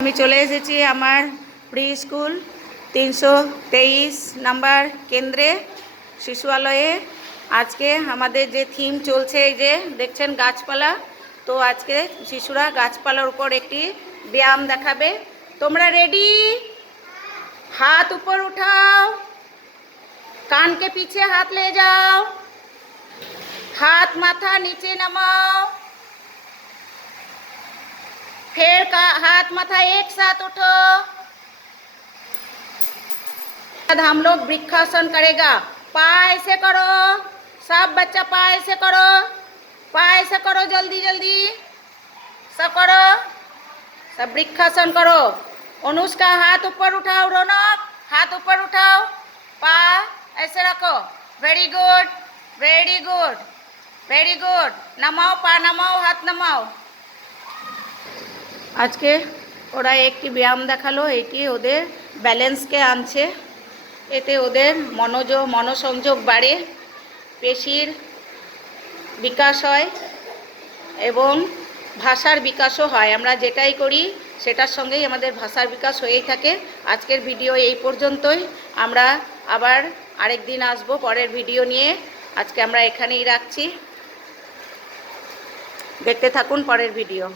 আমি চলে এসেছি আমার প্রি স্কুল তিনশো তেইশ নাম্বার কেন্দ্রে শিশু আলয়ে আজকে আমাদের যে থিম চলছে এই যে, দেখছেন গাছপালা? তো আজকে শিশুরা গাছপালার উপর একটি ব্যায়াম দেখাবে। তোমরা রেডি? হাত উপর উঠাও। কানকে পিছিয়ে হাত লে যাও। হাত মাথা নিচে নামাও। का हाथ माथा एक साथ उठो। हम लोग वृक्षासन करेगा। पाय ऐसे करो। सब बच्चा पाय ऐसे करो। पाय ऐसे करो जल्दी जल्दी। सब करो। सब वृक्षासन करो। अनुष्का, हाथ ऊपर उठाओ, रौनक, हाथ ऊपर उठाओ। पा, ऐसे रखो। Very good very good very good नमाओ, पा, नमाओ, हाथ नमाओ। আজকে ওরা একটি ব্যায়াম দেখাল, এটি ওদের ব্যালেন্সকে আনছে। এতে ওদের মনোযোগ মনোসংযোগ বাড়ে, পেশির বিকাশ হয় এবং ভাষার বিকাশও হয়। আমরা যেটাই করি, সেটার সঙ্গেই আমাদের ভাষার বিকাশ হয়েই থাকে। আজকের ভিডিও এই পর্যন্তই। আমরা আবার আরেক দিন আসব পরের ভিডিও নিয়ে। আজকে আমরা এখানেই রাখছি। দেখতে থাকুন পরের ভিডিও।